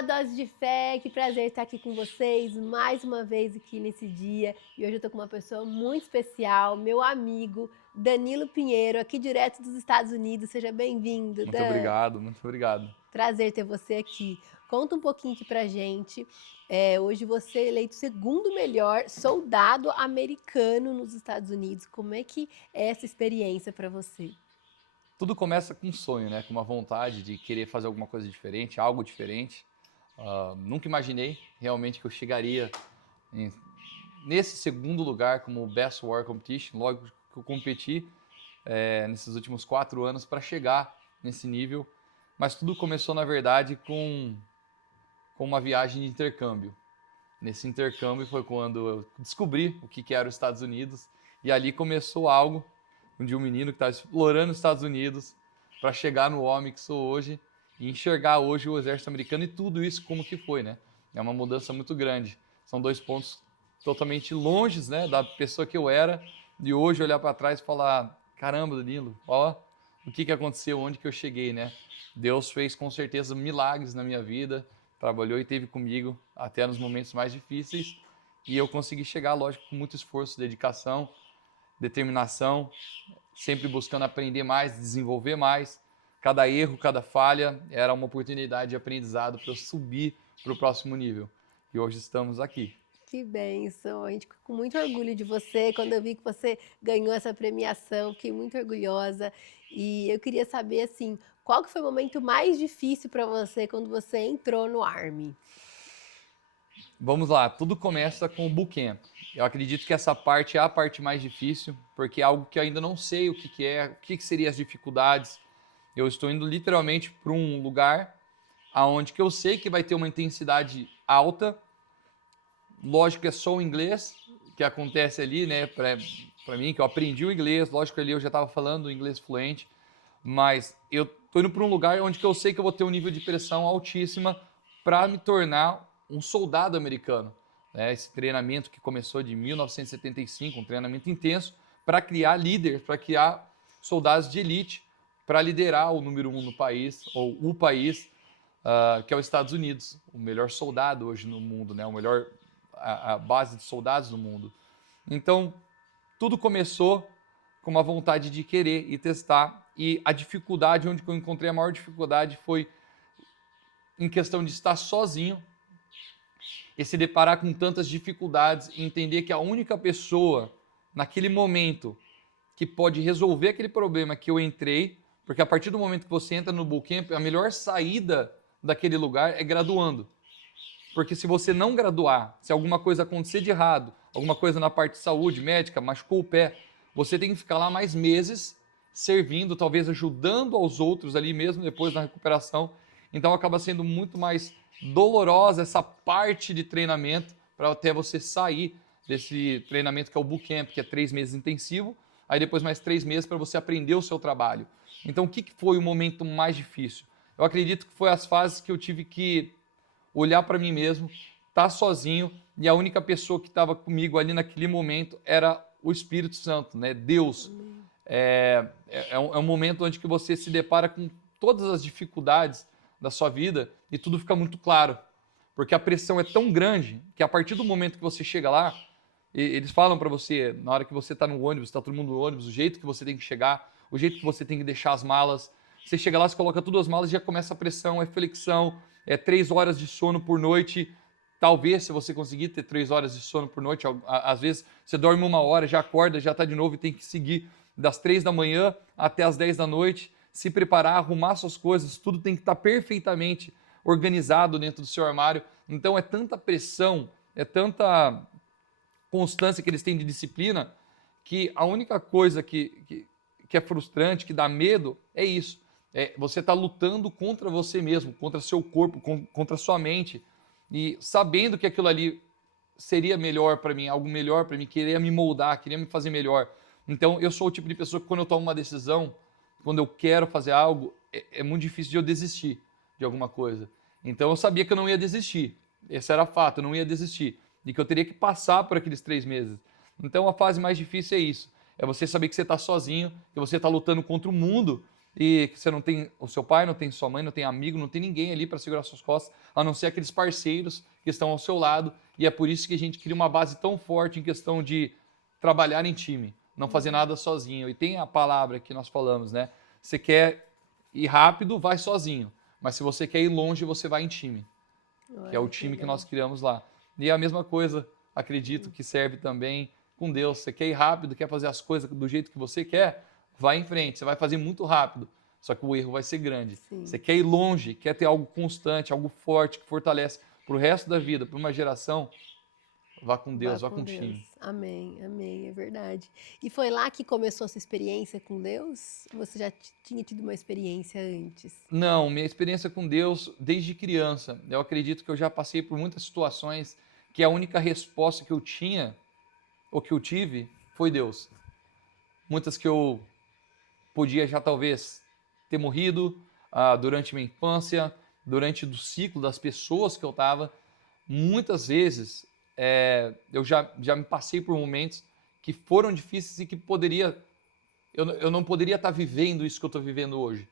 Olá, Dose de Fé, que prazer estar aqui com vocês mais uma vez aqui nesse dia. E hoje eu estou com uma pessoa muito especial, meu amigo Danilo Pinheiro, aqui direto dos Estados Unidos. Seja bem-vindo, Muito Dan. obrigado, muito obrigado. Prazer ter você aqui. Conta um pouquinho aqui pra gente. Hoje você é eleito o segundo melhor soldado americano nos Estados Unidos. Como é que é essa experiência para você? Tudo começa com um sonho, né? Com uma vontade de querer fazer alguma coisa diferente, algo diferente. Nunca imaginei realmente que eu chegaria em- nesse segundo lugar como Best War Competition. Logo que eu competi nesses últimos 4 anos para chegar nesse nível. Mas tudo começou, na verdade, com uma viagem de intercâmbio. Nesse intercâmbio foi quando eu descobri o que era os Estados Unidos e ali começou algo de um menino que estava explorando os Estados Unidos para chegar no homem que sou hoje e enxergar hoje o exército americano e tudo isso como que foi, né? É uma mudança muito grande. São dois pontos totalmente longes, né, da pessoa que eu era de hoje olhar para trás e falar, caramba, Danilo, ó, o que aconteceu, onde que eu cheguei, né? Deus fez com certeza milagres na minha vida, trabalhou e esteve comigo até nos momentos mais difíceis e eu consegui chegar, lógico, com muito esforço, dedicação, determinação, sempre buscando aprender mais, desenvolver mais. Cada erro, cada falha era uma oportunidade de aprendizado para eu subir para o próximo nível. E hoje estamos aqui. Que bênção! A gente ficou com muito orgulho de você. Quando eu vi que você ganhou essa premiação, fiquei muito orgulhosa. E eu queria saber, assim, qual que foi o momento mais difícil para você quando você entrou no Army? Vamos lá, tudo começa com o bootcamp. Eu acredito que essa parte é a parte mais difícil, porque é algo que eu ainda não sei o que é, o que seriam as dificuldades. Eu estou indo literalmente para um lugar aonde que eu sei que vai ter uma intensidade alta. Lógico que é só o inglês que acontece ali, né? Para mim, que eu aprendi o inglês, lógico que ali eu já estava falando o inglês fluente, mas eu tô indo para um lugar onde que eu sei que eu vou ter um nível de pressão altíssima para me tornar um soldado americano. Né? Esse treinamento que começou de 1975, um treinamento intenso para criar líderes, para criar soldados de elite, para liderar o número um no país, ou o país, que é os Estados Unidos, o melhor soldado hoje no mundo, né? O melhor a base de soldados no mundo. Então, tudo começou com uma vontade de querer e testar. E a dificuldade, onde eu encontrei a maior dificuldade foi em questão de estar sozinho e se deparar com tantas dificuldades e entender que a única pessoa naquele momento que pode resolver aquele problema que eu entrei, porque a partir do momento que você entra no bootcamp, a melhor saída daquele lugar é graduando. Porque se você não graduar, se alguma coisa acontecer de errado, alguma coisa na parte de saúde, médica, machucou o pé, você tem que ficar lá mais meses servindo, talvez ajudando aos outros ali mesmo depois na recuperação. Então acaba sendo muito mais dolorosa essa parte de treinamento para até você sair desse treinamento que é o bootcamp, que é 3 meses intensivo, aí depois mais 3 meses para você aprender o seu trabalho. Então o que foi o momento mais difícil? Eu acredito que foi as fases que eu tive que olhar para mim mesmo, estar sozinho e a única pessoa que estava comigo ali naquele momento era o Espírito Santo, né? Deus. É um momento onde que você se depara com todas as dificuldades da sua vida e tudo fica muito claro, porque a pressão é tão grande que a partir do momento que você chega lá, eles falam para você, na hora que você está no ônibus, está todo mundo no ônibus, o jeito que você tem que chegar, o jeito que você tem que deixar as malas. Você chega lá, você coloca tudo as malas e já começa a pressão, é flexão, é 3 horas de sono por noite. Talvez, se você conseguir ter 3 horas de sono por noite, às vezes você dorme 1 hora, já acorda, já está de novo e tem que seguir das 3 da manhã até as 10 da noite, se preparar, arrumar suas coisas, tudo tem que estar perfeitamente organizado dentro do seu armário. Então é tanta pressão, é tanta constância que eles têm de disciplina, que a única coisa que é frustrante, que dá medo, é isso. Você está lutando contra você mesmo, contra seu corpo, contra sua mente, e sabendo que aquilo ali seria melhor para mim, algo melhor para mim, queria me moldar, queria me fazer melhor. Então, eu sou o tipo de pessoa que quando eu tomo uma decisão, quando eu quero fazer algo, é muito difícil de eu desistir de alguma coisa. Então, eu sabia que eu não ia desistir. Esse era fato, eu não ia desistir. E que eu teria que passar por aqueles 3 meses. Então, a fase mais difícil é isso. É você saber que você está sozinho, que você está lutando contra o mundo e que você não tem o seu pai, não tem sua mãe, não tem amigo, não tem ninguém ali para segurar suas costas, a não ser aqueles parceiros que estão ao seu lado. E é por isso que a gente cria uma base tão forte em questão de trabalhar em time, não fazer nada sozinho. E tem a palavra que nós falamos, né? Você quer ir rápido, vai sozinho. Mas se você quer ir longe, você vai em time, que é o Olha, que time que nós legal. criamos lá. E é a mesma coisa, acredito que serve também com Deus. Você quer ir rápido, quer fazer as coisas do jeito que você quer, vai em frente, você vai fazer muito rápido. Só que o erro vai ser grande. Sim. Você quer ir longe, quer ter algo constante, algo forte, que fortalece para o resto da vida, para uma geração, vá com Vá Deus, vá com com o Deus. time. Amém, amém, é verdade. E foi lá que começou a sua experiência com Deus? Ou você já tinha tido uma experiência antes? Não, minha experiência com Deus desde criança. Eu acredito que eu já passei por muitas situações que a única resposta que eu tinha, ou que eu tive, foi Deus. Muitas que eu podia já talvez ter morrido durante minha infância, durante o ciclo das pessoas que eu estava. Muitas vezes eu já me passei por momentos que foram difíceis e que eu não poderia estar vivendo isso que eu estou vivendo hoje.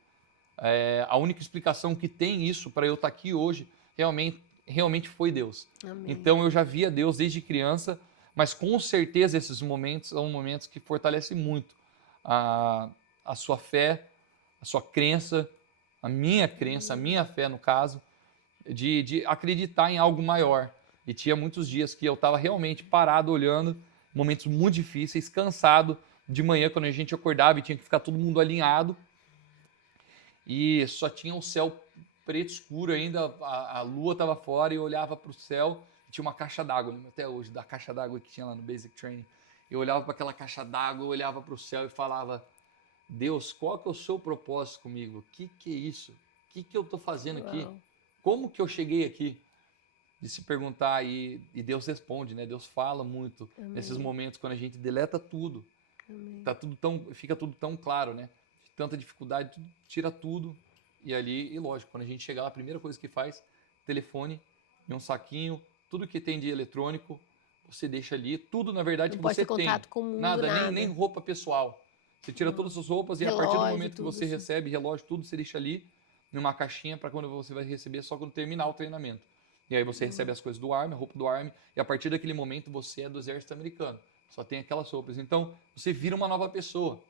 A única explicação que tem isso para eu estar aqui hoje realmente foi Deus. Amém. Então eu já via Deus desde criança, mas com certeza esses momentos são momentos que fortalecem muito a, a sua fé, a sua crença, a minha fé no caso, de acreditar em algo maior. E tinha muitos dias que eu estava realmente parado olhando, momentos muito difíceis, cansado de manhã quando a gente acordava e tinha que ficar todo mundo alinhado e só tinha o céu preto escuro ainda, a lua estava fora e eu olhava para o céu e tinha uma caixa d'água, lembro até hoje da caixa d'água que tinha lá no Basic Training. Eu olhava para aquela caixa d'água, eu olhava para o céu e falava: Deus, qual que é o seu propósito comigo? O que é isso? O que eu estou fazendo aqui? Uau. Como que eu cheguei aqui? De se perguntar e Deus responde, né? Deus fala muito nesses Amém. momentos quando a gente deleta tudo, Amém. fica tudo tão claro, né? De tanta dificuldade, tira tudo e ali, e lógico, quando a gente chegar lá, a primeira coisa que faz, telefone e um saquinho, tudo que tem de eletrônico, você deixa ali, tudo na verdade Não que pode você ter tem, contato com o mundo, nada, nem nada. roupa pessoal. Você tira todas Nossa. as roupas e a partir do Relógio, momento que tudo você assim. recebe, relógio, tudo, você deixa ali numa caixinha para quando você vai receber só quando terminar o treinamento. E aí você recebe as coisas do Army, a roupa do Army, e a partir daquele momento você é do exército americano. Só tem aquelas roupas. Então, você vira uma nova pessoa.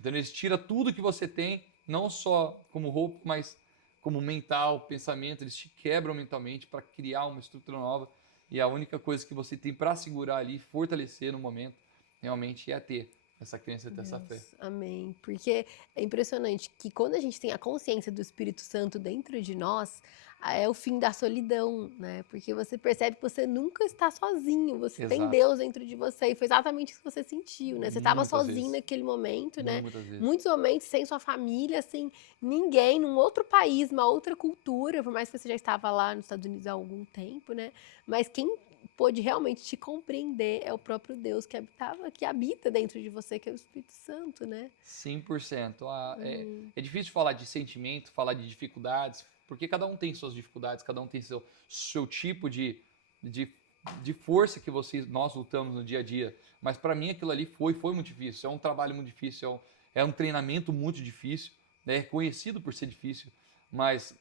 Então, eles tiram tudo que você tem, não só como roupa, mas como mental, pensamento. Eles te quebram mentalmente para criar uma estrutura nova. E a única coisa que você tem para segurar ali, fortalecer no momento, realmente é ter essa crença, ter essa fé. Deus, amém. Porque é impressionante que quando a gente tem a consciência do Espírito Santo dentro de nós, é o fim da solidão, né? Porque você percebe que você nunca está sozinho, você tem Exato. Deus dentro de você, e foi exatamente isso que você sentiu, né? Você estava Muitas sozinho vezes. naquele momento, né? Muitas vezes. Muitos momentos sem sua família, sem ninguém, num outro país, uma outra cultura, por mais que você já estava lá nos Estados Unidos há algum tempo, né? Mas quem pôde realmente te compreender é o próprio Deus que habita dentro de você, que é o Espírito Santo, né? 100%. Hum. É difícil falar de sentimento, falar de dificuldades, porque cada um tem suas dificuldades, cada um tem seu tipo de, de força que nós lutamos no dia a dia. Mas para mim aquilo ali foi muito difícil. É um trabalho muito difícil, é um treinamento muito difícil, né? É conhecido por ser difícil, mas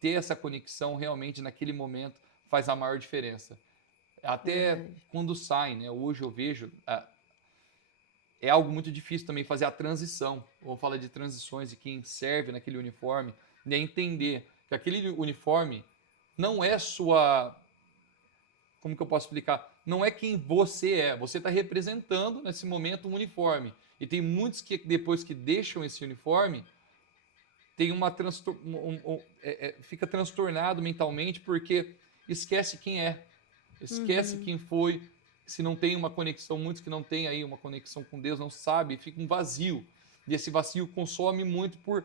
ter essa conexão realmente naquele momento faz a maior diferença. Até Verdade. quando sai, né? Hoje eu vejo é algo muito difícil também fazer a transição. Vamos falar de transições de quem serve naquele uniforme, né? Entender que aquele uniforme não é sua. Como que eu posso explicar? Não é quem você é. Você está representando nesse momento um uniforme. E tem muitos que depois que deixam esse uniforme tem fica transtornado mentalmente porque esquece quem é, esquece Uhum. quem foi. Se não tem uma conexão, muitos que não têm aí uma conexão com Deus não sabem, fica um vazio. E esse vazio consome muito por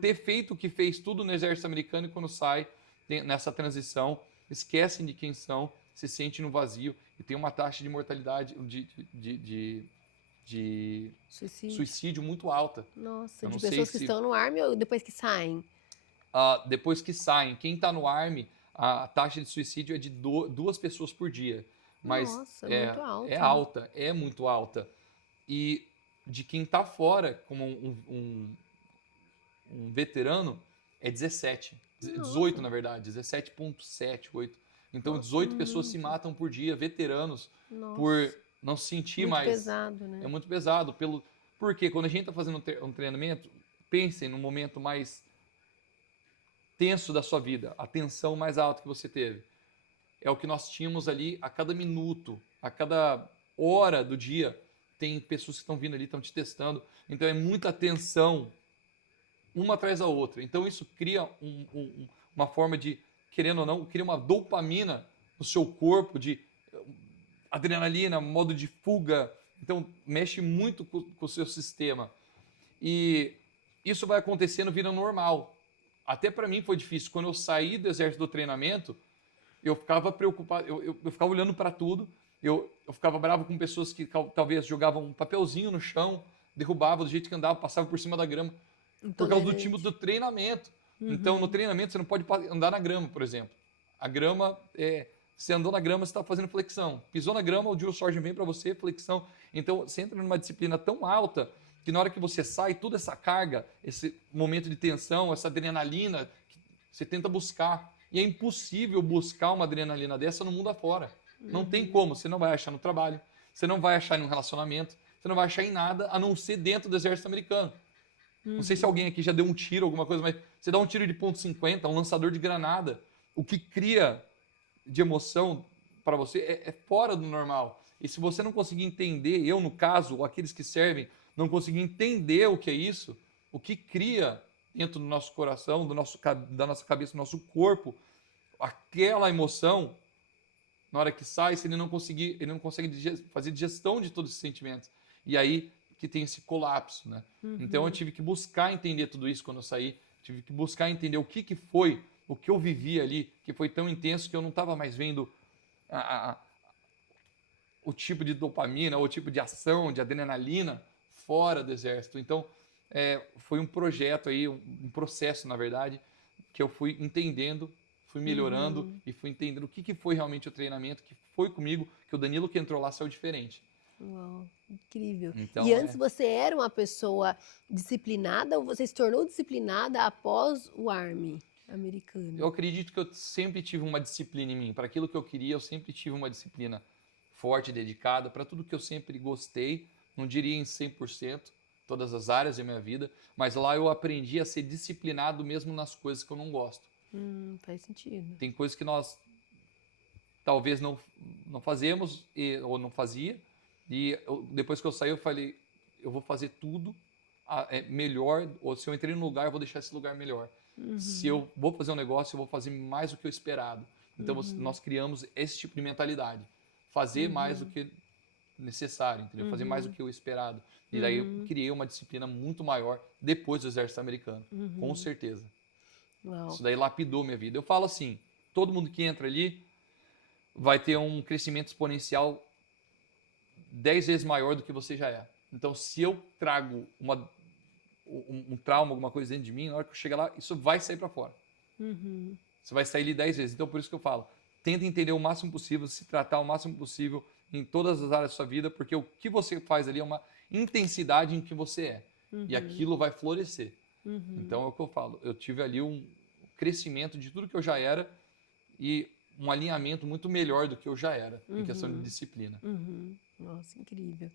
ter feito o que fez tudo no exército americano e quando sai nessa transição, esquecem de quem são, se sentem no vazio e tem uma taxa de mortalidade, de Suicídio. suicídio muito alta. Nossa, Eu de não sei pessoas que se estão no Army ou depois que saem? depois que saem, quem está no Army, a taxa de suicídio é de 2 pessoas por dia. Mas Nossa, é muito é alto. alta, é muito alta. E de quem está fora como um veterano é 17. 18, Nossa, na verdade, 17,7, 8. Então, nossa, 18 pessoas se muito. matam por dia, veteranos, por Nossa, não se sentir muito mais. pesado, É né? muito pesado. Porque quando a gente está fazendo um treinamento, pensem no momento mais tenso da sua vida, a tensão mais alta que você teve. É o que nós tínhamos ali a cada minuto, a cada hora do dia. Tem pessoas que estão vindo ali, estão te testando. Então é muita tensão, uma atrás da outra. Então isso cria uma forma de, querendo ou não, cria uma dopamina no seu corpo, de adrenalina, modo de fuga. Então mexe muito com o seu sistema. E isso vai acontecendo vida normal. Até para mim foi difícil. Quando eu saí do exército do treinamento, eu ficava preocupado, eu ficava olhando para tudo, eu ficava bravo com pessoas que talvez jogavam um papelzinho no chão, derrubavam do jeito que andava, passava por cima da grama, por causa do time Intolerante. do treinamento. Então, no Uhum. treinamento, você não pode andar na grama, por exemplo. A grama, você andou na grama, você está fazendo flexão. Pisou na grama, o drill sergeant vem para você, flexão. Então, você entra numa disciplina tão alta que na hora que você sai, toda essa carga, esse momento de tensão, essa adrenalina, você tenta buscar. E é impossível buscar uma adrenalina dessa no mundo afora. Não tem Uhum. como. Você não vai achar no trabalho, você não vai achar em um relacionamento, você não vai achar em nada a não ser dentro do exército americano. Não sei se alguém Uhum. aqui já deu um tiro, alguma coisa, mas você dá um tiro de ponto .50, um lançador de granada. O que cria de emoção para você é fora do normal. E se você não conseguir entender, eu no caso, ou aqueles que servem, não conseguir entender o que é isso, o que cria dentro do nosso coração, da nossa cabeça, do nosso corpo, aquela emoção, na hora que sai, se ele não consegue fazer digestão de todos esses sentimentos. E aí que tem esse colapso, né? Então eu Uhum. tive que buscar entender tudo isso quando eu saí, tive que buscar entender o que foi, o que eu vivi ali, que foi tão intenso que eu não estava mais vendo a, a, o tipo de dopamina, o tipo de ação, de adrenalina fora do exército. Então, foi um projeto aí, um processo, na verdade, que eu fui entendendo, fui melhorando Uhum. e fui entendendo o que foi realmente o treinamento, que foi comigo, que o Danilo que entrou lá saiu diferente. Uau, incrível. E Então, antes você era uma pessoa disciplinada ou você se tornou disciplinada após o Army eu americano? acredito que eu sempre tive uma disciplina em mim. Para aquilo que eu queria, eu sempre tive uma disciplina forte, dedicada. Para tudo que eu sempre gostei, não diria em 100%, todas as áreas da minha vida, mas lá eu aprendi a ser disciplinado mesmo nas coisas que eu não gosto. Faz sentido. Tem coisas que nós talvez não fazemos ou não fazia, e depois que eu saí, eu falei: eu vou fazer tudo melhor, ou se eu entrei num lugar, eu vou deixar esse lugar melhor. Se Uhum. eu vou fazer um negócio, eu vou fazer mais do que o esperado. Então Uhum. nós criamos esse tipo de mentalidade. Fazer mais do Uhum. que necessário, entendeu? Fazer mais do Uhum. que o esperado. E daí eu Uhum. criei uma disciplina muito maior depois do exército americano, com Uhum. certeza. Uau. Isso daí lapidou minha vida. Eu falo assim, todo mundo que entra ali vai ter um crescimento exponencial 10 vezes maior do que você já é. Então, se eu trago um trauma, alguma coisa dentro de mim, na hora que eu chegar lá, isso vai sair para fora. Uhum. Você vai sair ali 10 vezes. Então, por isso que eu falo, tenta entender o máximo possível, se tratar o máximo possível em todas as áreas da sua vida, porque o que você faz ali é uma intensidade em que você é. E Uhum. aquilo vai florescer. Uhum. Então, é o que eu falo. Eu tive ali um crescimento de tudo que eu já era e um alinhamento muito melhor do que eu já era, em questão de Uhum. disciplina. Uhum. Nossa, incrível.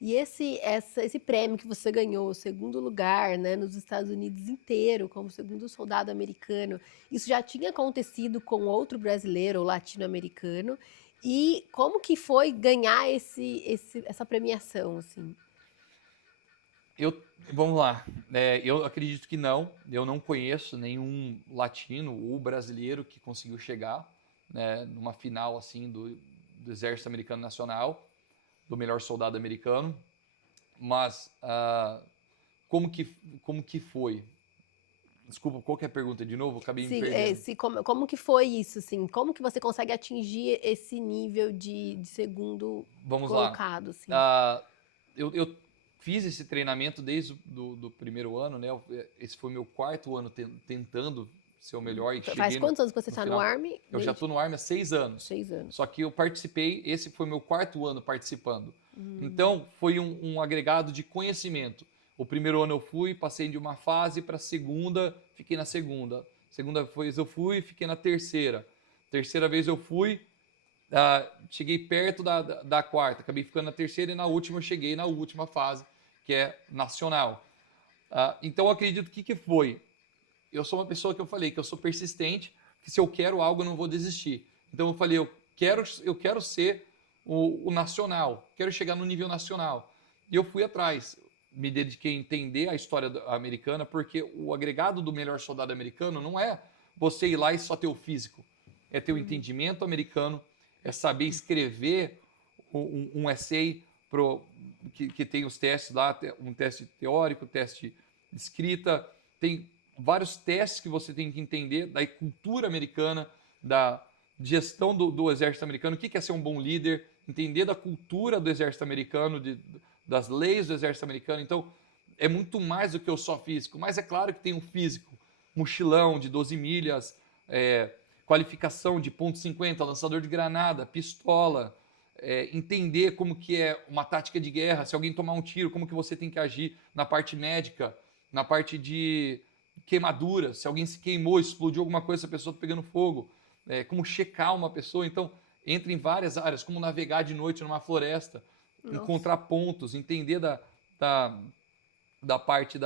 E esse prêmio que você ganhou, o segundo lugar, né, nos Estados Unidos inteiro, como segundo soldado americano, isso já tinha acontecido com outro brasileiro ou latino-americano? E como que foi ganhar essa premiação, assim? Eu, vamos lá. Eu acredito que não. Eu não conheço nenhum latino ou brasileiro que conseguiu chegar, né, numa final assim do Exército Americano Nacional, do melhor soldado americano. Mas como que foi? Desculpa, qual que é a pergunta de novo? Eu acabei me Sim, perdendo. como que foi isso, assim? Como que você consegue atingir esse nível de segundo Vamos lá. colocado, assim? Ah, eu fiz esse treinamento desde do primeiro ano, né? Esse foi meu quarto ano tentando ser o melhor e Faz cheguei quantos anos que você no está no final. Army? Eu já estou no Army há 6 anos. 6 anos. Só que eu participei, esse foi meu 4º ano participando. Hum. Então, foi um agregado de conhecimento. O primeiro ano eu fui, passei de uma fase para a segunda, fiquei na segunda. Segunda vez eu fui, fiquei na terceira. Terceira vez eu fui, cheguei perto da quarta, acabei ficando na terceira e na última eu cheguei na última fase, que é nacional. Então, eu acredito que foi? Eu sou uma pessoa que eu falei que eu sou persistente, que se eu quero algo eu não vou desistir. Então eu falei, eu quero ser o nacional, quero chegar no nível nacional. E eu fui atrás, me dediquei a entender a história americana, porque o agregado do melhor soldado americano não é você ir lá e só ter o físico, é ter o entendimento americano, é saber escrever um essay que tem os testes lá, um teste teórico, teste de escrita, tem vários testes que você tem que entender da cultura americana, da gestão do exército americano, o que é ser um bom líder, entender da cultura do exército americano, das leis do exército americano. Então, é muito mais do que o só físico, mas é claro que tem um físico, mochilão de 12 milhas, qualificação de ponto .50, lançador de granada, pistola, entender como que é uma tática de guerra, se alguém tomar um tiro, como que você tem que agir na parte médica, na parte de queimadura, se alguém se queimou, explodiu alguma coisa, se a pessoa está pegando fogo, como checar uma pessoa. Então, entra em várias áreas, como navegar de noite numa floresta, encontrar pontos, entender da parte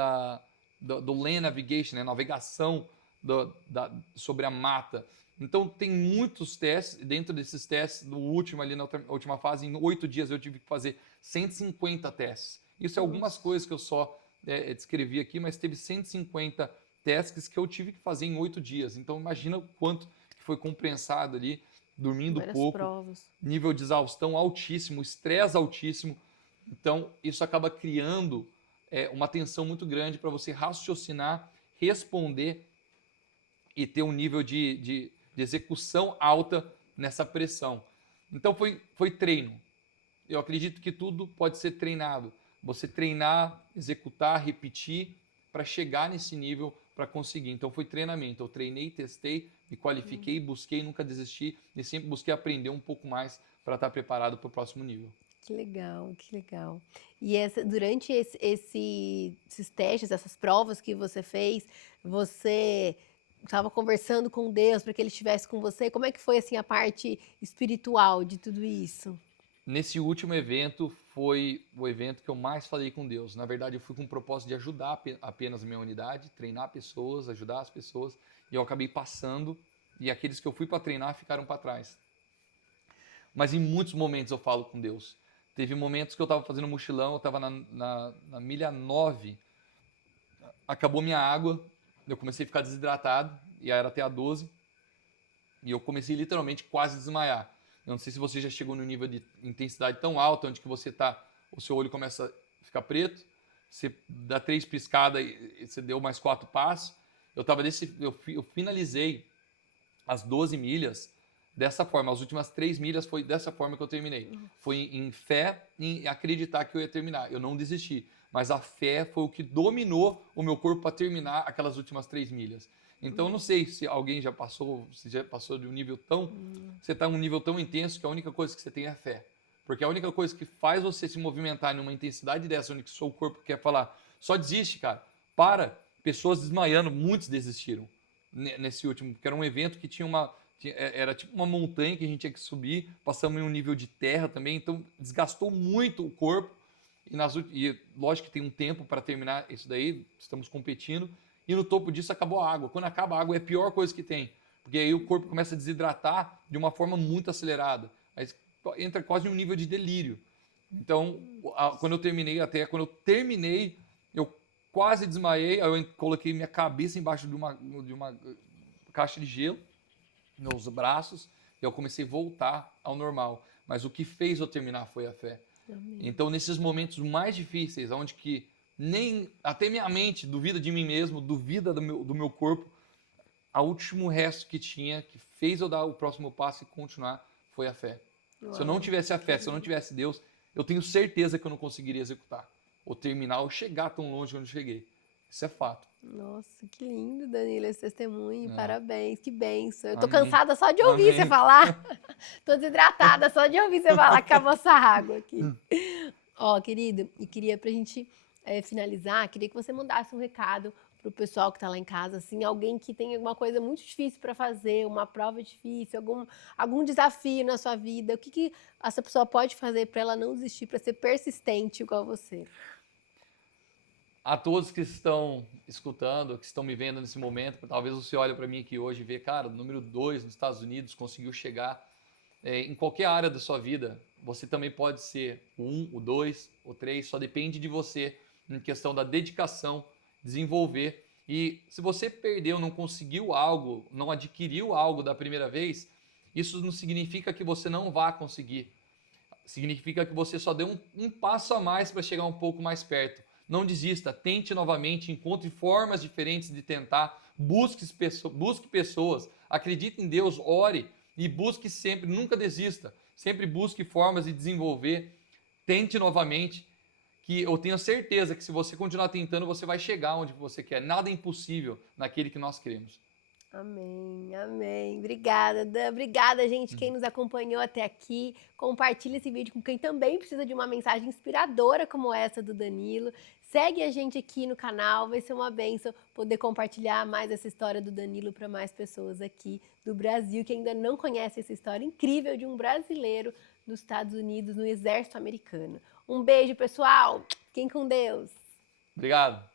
do land navigation, né? Navegação sobre a mata. Então, tem muitos testes, dentro desses testes, no último ali na última fase, em 8 dias eu tive que fazer 150 testes. Isso é algumas coisas que eu só descrevi aqui, mas teve 150 testes que eu tive que fazer em 8 dias. Então, imagina o quanto que foi compensado ali, dormindo pouco, provas. nível de exaustão altíssimo, estresse altíssimo. Então, isso acaba criando uma tensão muito grande para você raciocinar, responder e ter um nível de execução alta nessa pressão. Então, foi treino. Eu acredito que tudo pode ser treinado. Você treinar, executar, repetir para chegar nesse nível, para conseguir. Então foi treinamento. Eu treinei, testei, me qualifiquei, busquei, nunca desisti e sempre busquei aprender um pouco mais para estar preparado para o próximo nível. Que legal, que legal. E durante esses testes, essas provas que você fez, você estava conversando com Deus para que Ele estivesse com você? Como é que foi assim a parte espiritual de tudo isso? Nesse último evento foi o evento que eu mais falei com Deus. Na verdade, eu fui com o propósito de ajudar apenas a minha unidade, treinar pessoas, ajudar as pessoas, e eu acabei passando, e aqueles que eu fui para treinar ficaram para trás. Mas em muitos momentos eu falo com Deus. Teve momentos que eu estava fazendo mochilão, eu estava na milha 9, acabou minha água, eu comecei a ficar desidratado, e era até a 12, e eu comecei literalmente quase a desmaiar. Eu não sei se você já chegou no nível de intensidade tão alta, onde que você tá, o seu olho começa a ficar preto, você dá 3 piscadas e você deu mais 4 passos. Eu finalizei as 12 milhas dessa forma. As últimas 3 milhas foi dessa forma que eu terminei. Foi em fé, em acreditar que eu ia terminar. Eu não desisti, mas a fé foi o que dominou o meu corpo para terminar aquelas últimas 3 milhas. Então, eu não sei se alguém já passou, se já passou de um nível tão... Você está em um nível tão intenso que a única coisa que você tem é fé. Porque a única coisa que faz você se movimentar numa intensidade dessa, onde o seu corpo quer falar, só desiste, cara. Para. Pessoas desmaiando, muitos desistiram nesse último, porque era um evento que era tipo uma montanha que a gente tinha que subir, passamos em um nível de terra também, então desgastou muito o corpo. E lógico que tem um tempo para terminar isso daí, estamos competindo. E no topo disso acabou a água. Quando acaba a água é a pior coisa que tem, porque aí o corpo começa a desidratar de uma forma muito acelerada. Aí entra quase em um nível de delírio. Então, quando eu terminei, eu quase desmaiei, aí eu coloquei minha cabeça embaixo de uma caixa de gelo, meus braços, e eu comecei a voltar ao normal. Mas o que fez eu terminar foi a fé. Amém. Então, nesses momentos mais difíceis, onde que até minha mente duvida de mim mesmo, duvida do meu corpo, o último resto que tinha, que fez eu dar o próximo passo e continuar, foi a fé. Uau. Se eu não tivesse a fé, se eu não tivesse Deus, eu tenho certeza que eu não conseguiria executar, ou terminar, ou chegar tão longe quando eu cheguei. Isso é fato. Nossa, que lindo, Danilo, esse testemunho. É. Parabéns, que bênção. Eu tô Amém. cansada só de ouvir você Amém. falar. Tô desidratada só de ouvir você falar que acabou essa água aqui. Ó, querido, e queria pra gente finalizar, queria que você mandasse um recado pro pessoal que tá lá em casa, assim, alguém que tem alguma coisa muito difícil para fazer, uma prova difícil, algum desafio na sua vida. O que essa pessoa pode fazer para ela não desistir, para ser persistente igual você? A todos que estão escutando, que estão me vendo nesse momento, talvez você olhe para mim aqui hoje e vê, cara, o número 2 nos Estados Unidos conseguiu chegar em qualquer área da sua vida. Você também pode ser o 1, o 2, o 3, só depende de você em questão da dedicação, desenvolver. E se você perdeu, não conseguiu algo, não adquiriu algo da primeira vez, isso não significa que você não vá conseguir. Significa que você só deu um passo a mais para chegar um pouco mais perto. Não desista, tente novamente, encontre formas diferentes de tentar, busque pessoas, acredite em Deus, ore e busque sempre, nunca desista, sempre busque formas de desenvolver, tente novamente, que eu tenho certeza que se você continuar tentando, você vai chegar onde você quer. Nada é impossível naquele que nós queremos. Amém, amém. Obrigada, Dan. Obrigada, gente, quem nos acompanhou até aqui. Compartilha esse vídeo com quem também precisa de uma mensagem inspiradora como essa do Danilo. Segue a gente aqui no canal, vai ser uma bênção poder compartilhar mais essa história do Danilo para mais pessoas aqui do Brasil que ainda não conhecem essa história incrível de um brasileiro nos Estados Unidos, no exército americano. Um beijo, pessoal. Fiquem com Deus. Obrigado.